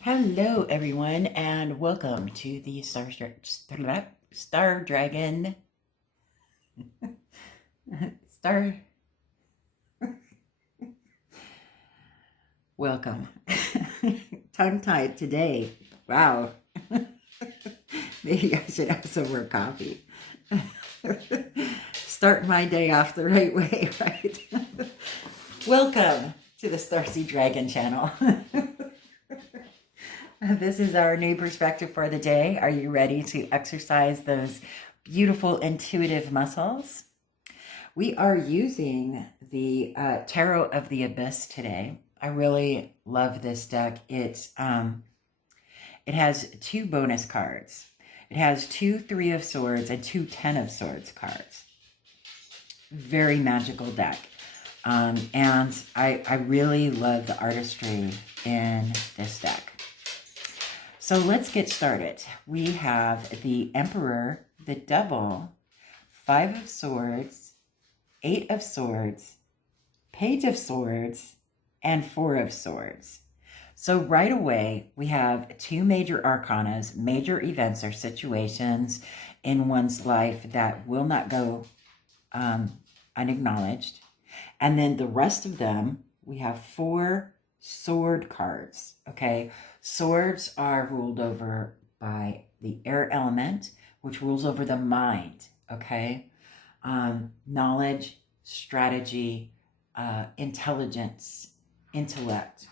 Hello, everyone, and welcome to the Star Dragon Star. Welcome. Tongue tied today. Wow. Maybe I should have some more coffee. Start my day off the right way, right? Welcome to the Starseed Dragon channel. This is our new perspective for the day. Are you ready to exercise those beautiful intuitive muscles? We are using the Tarot of the Abyss today. I really love this deck. It has two bonus cards. It has two Three of Swords and two Ten of Swords cards. Very magical deck. And I really love the artistry in this deck. So let's get started. We have the Emperor, the Devil, Five of Swords, Eight of Swords, Page of Swords, and Four of Swords. So right away, we have two major arcanas, major events or situations in one's life that will not go unacknowledged. And then the rest of them, we have four sword cards, okay? Swords are ruled over by the air element, which rules over the mind, okay? Knowledge, strategy, intelligence, intellect,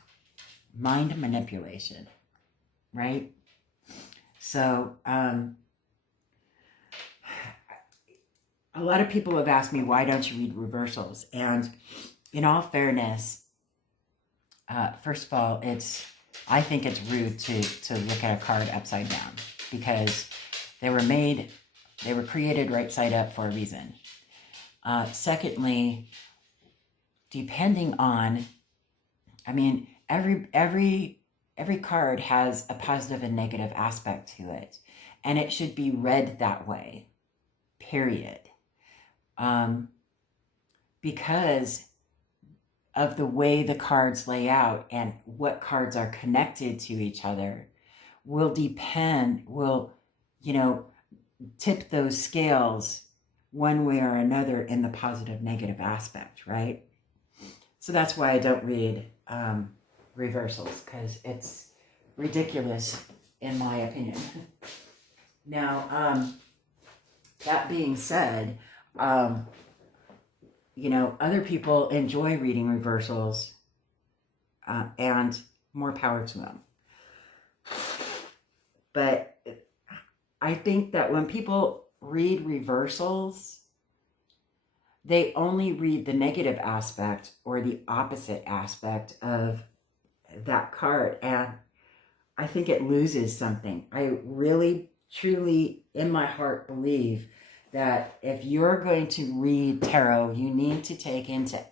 mind manipulation, right? So a lot of people have asked me, why don't you read reversals? And in all fairness, first of all, I think it's rude to look at a card upside down because they were created right side up for a reason. Secondly, depending on, every card has a positive and negative aspect to it, and it should be read that way, period. Because of the way the cards lay out and what cards are connected to each other will tip those scales one way or another in the positive negative aspect, right? So that's why I don't read reversals, because it's ridiculous in my opinion. Now, that being said, other people enjoy reading reversals, and more power to them. But I think that when people read reversals, they only read the negative aspect or the opposite aspect of that card, and I think it loses something. I really, truly, in my heart, believe that if you're going to read tarot, you need to take into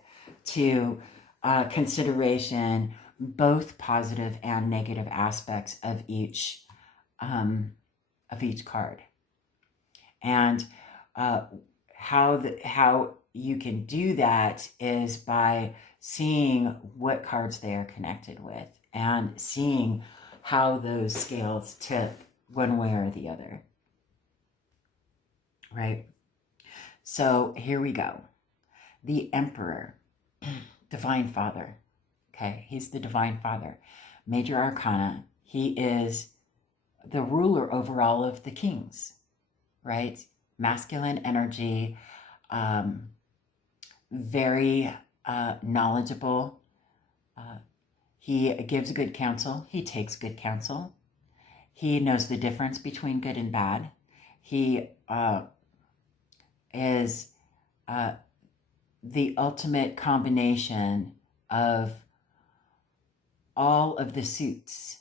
consideration both positive and negative aspects of each card, and how you can do that is by seeing what cards they are connected with and seeing how those scales tip one way or the other. Right? So here we go. The Emperor, Divine Father. Okay, he's the Divine Father. Major Arcana. He is the ruler over all of the kings, right? Masculine energy, very knowledgeable. He gives good counsel. He takes good counsel. He knows the difference between good and bad. He is the ultimate combination of all of the suits,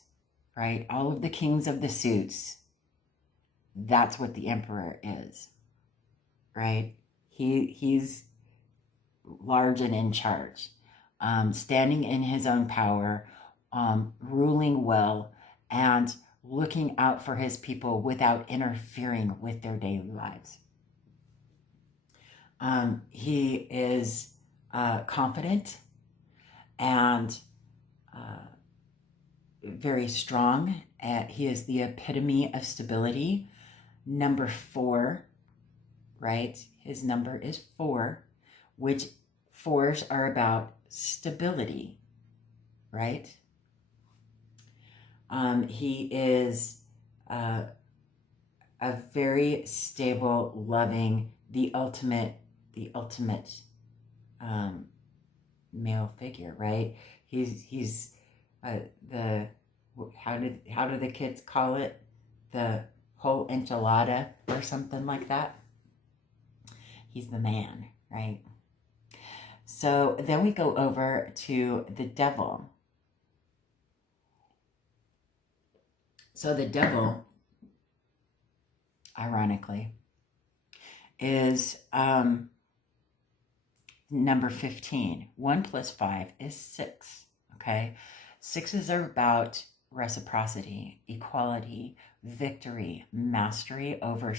right? All of the kings of the suits. That's what the Emperor is, right? He's large and in charge, standing in his own power, ruling well, and looking out for his people without interfering with their daily lives. He is confident and very strong. He is the epitome of stability. Number 4, right? His number is 4, which 4s are about stability, right? He is a very stable, loving, the ultimate male figure, right? He's the how do the kids call it? The whole enchilada or something like that. He's the man, right? So then we go over to the devil. So the devil, ironically, is number 15. 1 plus 5 is 6, okay? 6s are about reciprocity, equality, victory, mastery over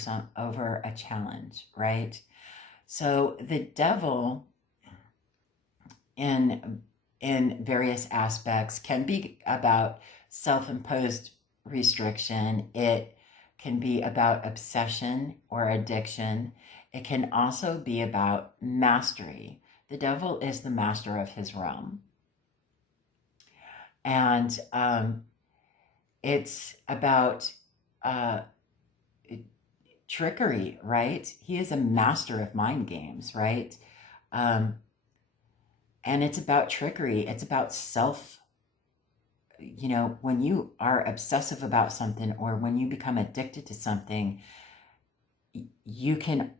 a challenge, right? So the devil in various aspects can be about self-imposed restriction. It can be about obsession or addiction. It can also be about mastery. The devil is the master of his realm. And it's about trickery, right? He is a master of mind games, right? And it's about trickery. It's about self. When you are obsessive about something or when you become addicted to something, you can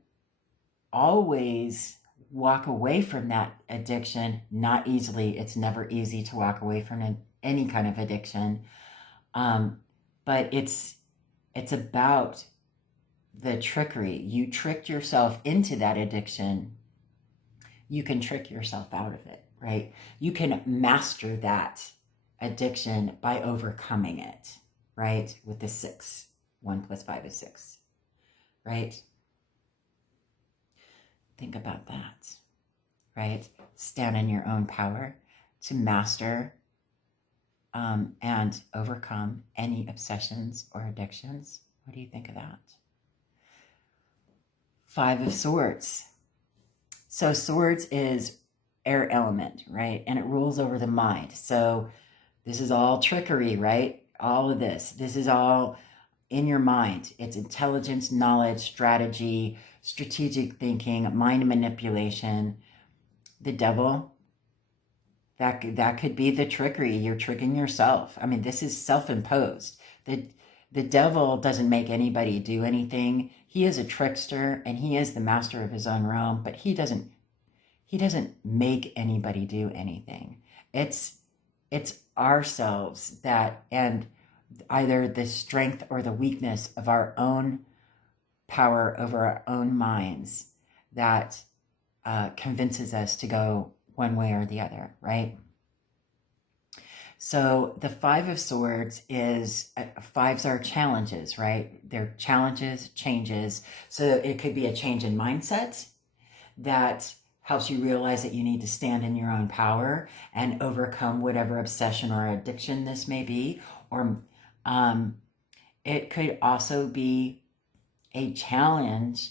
always walk away from that addiction. Not easily. It's never easy to walk away from any kind of addiction. But it's about the trickery. You tricked yourself into that addiction. You can trick yourself out of it, right? You can master that addiction by overcoming it, right? With the 6. 1 plus 5 is 6, right? Think about that, right? Stand in your own power to master and overcome any obsessions or addictions. What do you think of that? 5 of Swords. So Swords is air element, right? And it rules over the mind. So this is all trickery, right? All of this. This is all in your mind. It's intelligence, knowledge, strategy, strategic thinking, mind manipulation. The devil, that could be the trickery. You're tricking yourself. I mean, this is self-imposed. The devil doesn't make anybody do anything. He is a trickster and he is the master of his own realm, but he doesn't make anybody do anything. It's ourselves that, and either the strength or the weakness of our own power over our own minds that convinces us to go one way or the other, right? So the 5 of Swords is, 5s are challenges, right? They're challenges, changes. So it could be a change in mindset that helps you realize that you need to stand in your own power and overcome whatever obsession or addiction this may be. Or it could also be a challenge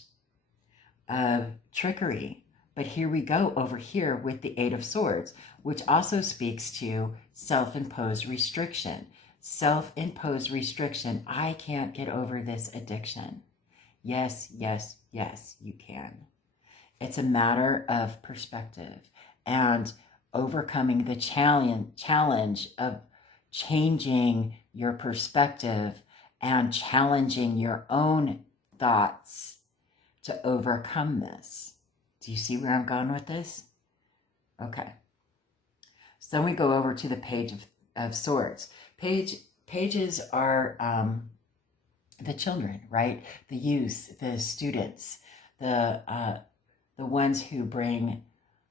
of trickery. But here we go over here with the 8 of Swords, which also speaks to self-imposed restriction. Self-imposed restriction. I can't get over this addiction. Yes, yes, yes, you can. It's a matter of perspective and overcoming the challenge of changing your perspective and challenging your own thoughts to overcome this. Do you see where I'm going with this? Okay. So then we go over to the Page of Swords. Pages are the children, right? The youth, the students, the ones who bring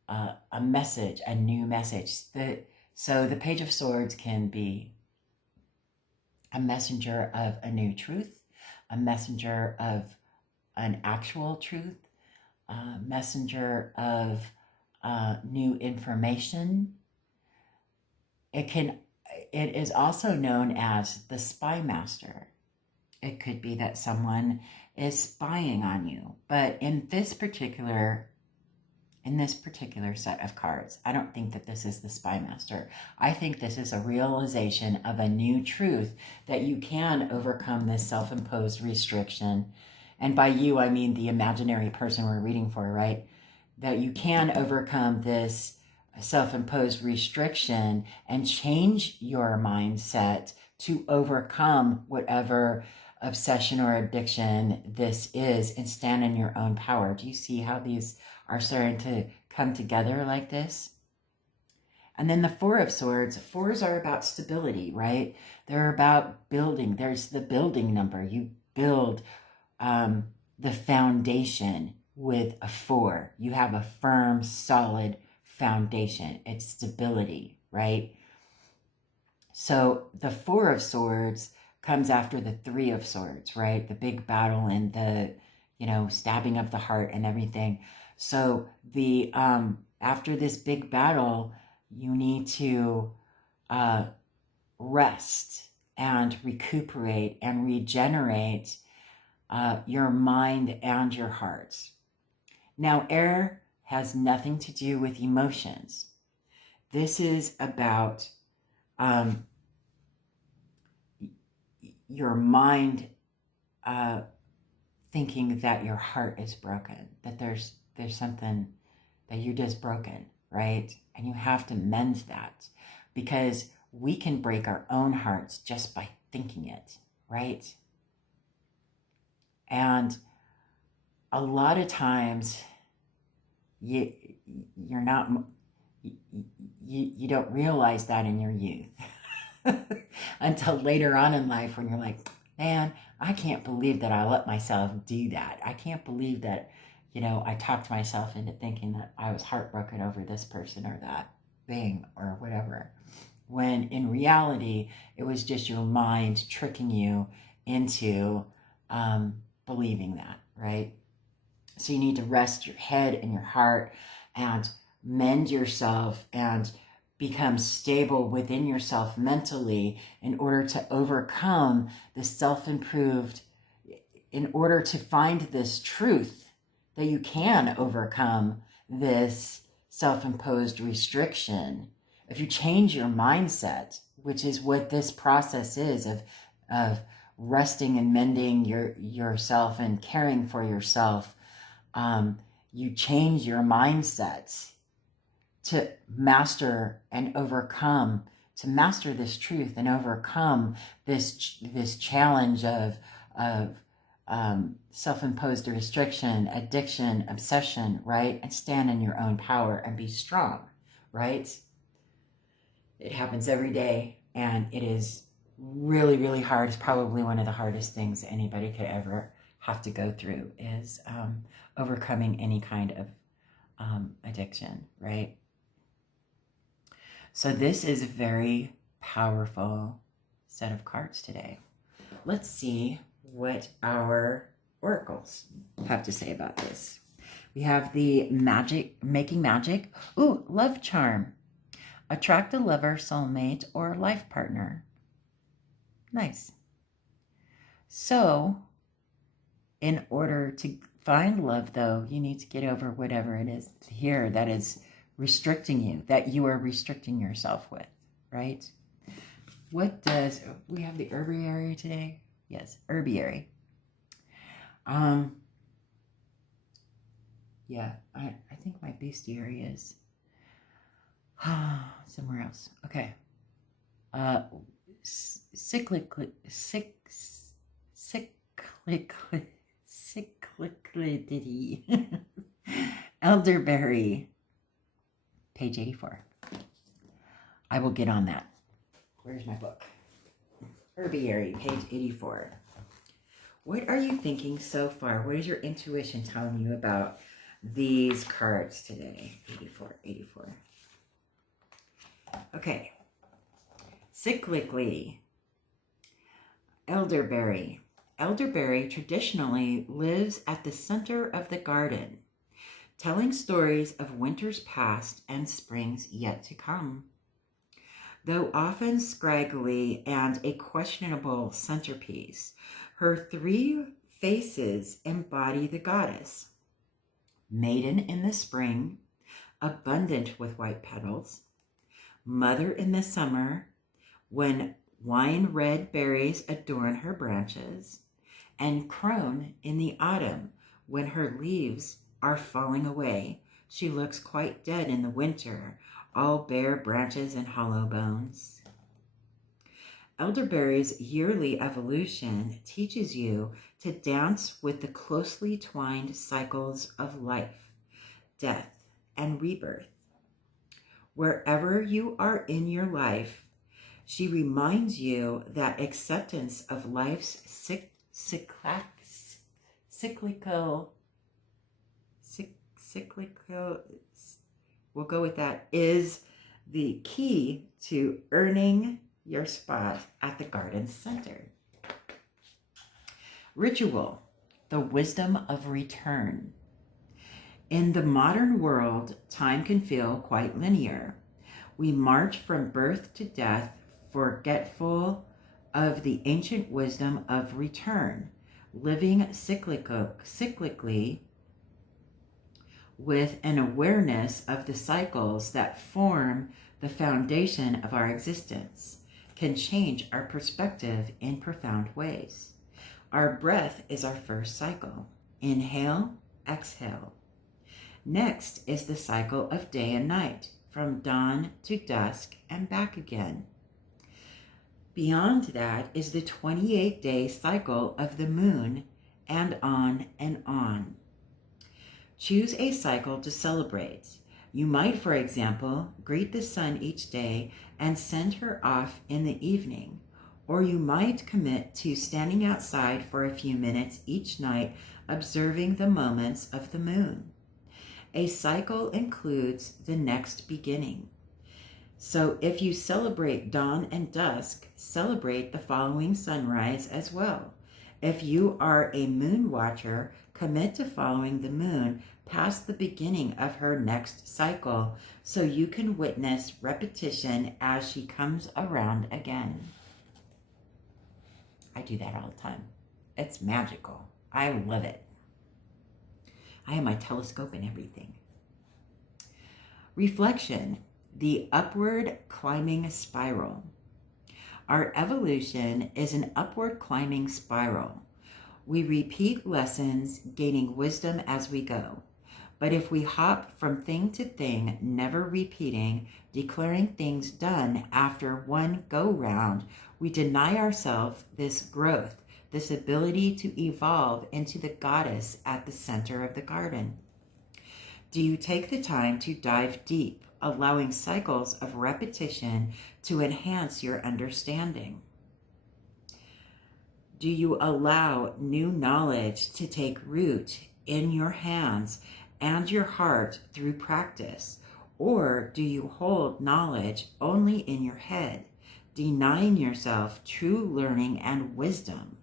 a message, a new message. So the Page of Swords can be a messenger of a new truth, a messenger of an actual truth, a messenger of new information. It can it is also known as the spy master. It could be that someone is spying on you. But in this particular set of cards, I don't think that this is the spy master. I think this is a realization of a new truth that you can overcome this self-imposed restriction. And by you, I mean the imaginary person we're reading for, right? That you can overcome this self-imposed restriction and change your mindset to overcome whatever obsession or addiction this is and stand in your own power. Do you see how these are starting to come together like this? And then the Four of Swords. Fours are about stability, right? They're about building. There's the building number. You build the foundation with a 4. You have a firm, solid foundation. It's stability, right? So the Four of Swords comes after the Three of Swords, right? The big battle and the, stabbing of the heart and everything. So the after this big battle, you need to rest and recuperate and regenerate your mind and your heart. Now, air has nothing to do with emotions. This is about your mind thinking that your heart is broken, that there's something that you're just broken, right? And you have to mend that, because we can break our own hearts just by thinking it, right? And a lot of times you don't realize that in your youth until later on in life, when you're like, man, I can't believe that I let myself do that. I can't believe that, I talked myself into thinking that I was heartbroken over this person or that thing or whatever. When in reality, it was just your mind tricking you into believing that, right? So you need to rest your head and your heart and mend yourself and become stable within yourself mentally in order to overcome the self-improved, in order to find this truth that you can overcome this self-imposed restriction. If you change your mindset, which is what this process is of resting and mending yourself and caring for yourself, you change your mindset to master and overcome, to master this truth and overcome this challenge of self-imposed restriction, addiction, obsession, right? And stand in your own power and be strong, right? It happens every day, and it is really, really hard. It's probably one of the hardest things anybody could ever have to go through, is overcoming any kind of addiction, right? So this is a very powerful set of cards today. Let's see what our oracles have to say about this. We have the making magic. Ooh, love charm. Attract a lover, soulmate, or life partner. Nice. So, in order to find love, though, you need to get over whatever it is here that is restricting you, that you are restricting yourself with, right? What does, we have the herbiary today? Yes, herbiary. Yeah, I think my bestiary is somewhere else. Okay. Cyclicity. Elderberry. Page 84. I will get on that. Where's my book? Herbiary, page 84. What are you thinking so far? What is your intuition telling you about these cards today? 84. Okay. Cyclically. Elderberry. Elderberry traditionally lives at the center of the garden, telling stories of winters past and springs yet to come. Though often scraggly and a questionable centerpiece, her 3 faces embody the goddess: maiden in the spring, abundant with white petals; mother in the summer, when wine-red berries adorn her branches; and crone in the autumn, when her leaves are falling away. She looks quite dead in the winter, all bare branches and hollow bones. Elderberry's yearly evolution teaches you to dance with the closely twined cycles of life, death, and rebirth. Wherever you are in your life, she reminds you that acceptance of life's cyclical, we'll go with that, is the key to earning your spot at the garden center. Ritual, the wisdom of return. In the modern world, time can feel quite linear. We march from birth to death, forgetful of the ancient wisdom of return, living cyclically with an awareness of the cycles that form the foundation of our existence, can change our perspective in profound ways. Our breath is our first cycle. Inhale, exhale. Next is the cycle of day and night, from dawn to dusk and back again. Beyond that is the 28-day cycle of the moon, and on and on. Choose a cycle to celebrate. You might, for example, greet the sun each day and send her off in the evening. Or you might commit to standing outside for a few minutes each night, observing the moments of the moon. A cycle includes the next beginning. So if you celebrate dawn and dusk, celebrate the following sunrise as well. If you are a moon watcher, commit to following the moon past the beginning of her next cycle so you can witness repetition as she comes around again. I do that all the time. It's magical. I love it. I have my telescope and everything. Reflection, the upward climbing spiral. Our evolution is an upward climbing spiral. We repeat lessons, gaining wisdom as we go. But if we hop from thing to thing, never repeating, declaring things done after one go-round, we deny ourselves this growth, this ability to evolve into the goddess at the center of the garden. Do you take the time to dive deep, allowing cycles of repetition to enhance your understanding? Do you allow new knowledge to take root in your hands and your heart through practice? Or do you hold knowledge only in your head, denying yourself true learning and wisdom?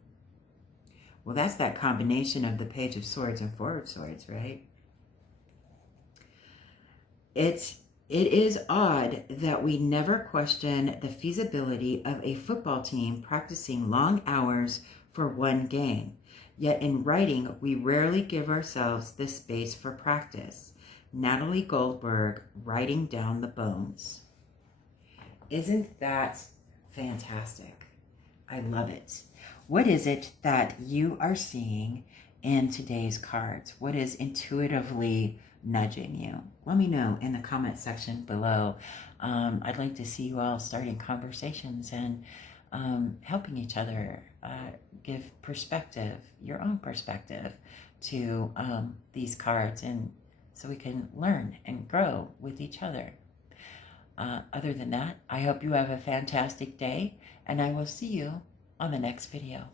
Well, that's that combination of the Page of Swords and Four of Swords, right? It is odd that we never question the feasibility of a football team practicing long hours for one game. Yet in writing, we rarely give ourselves the space for practice. Natalie Goldberg, Writing Down the Bones. Isn't that fantastic? I love it. What is it that you are seeing in today's cards? What is intuitively nudging you? Let me know in the comment section below. I'd like to see you all starting conversations and helping each other give perspective, your own perspective, to these cards, and so we can learn and grow with each other. Other than that, I hope you have a fantastic day, and I will see you on the next video.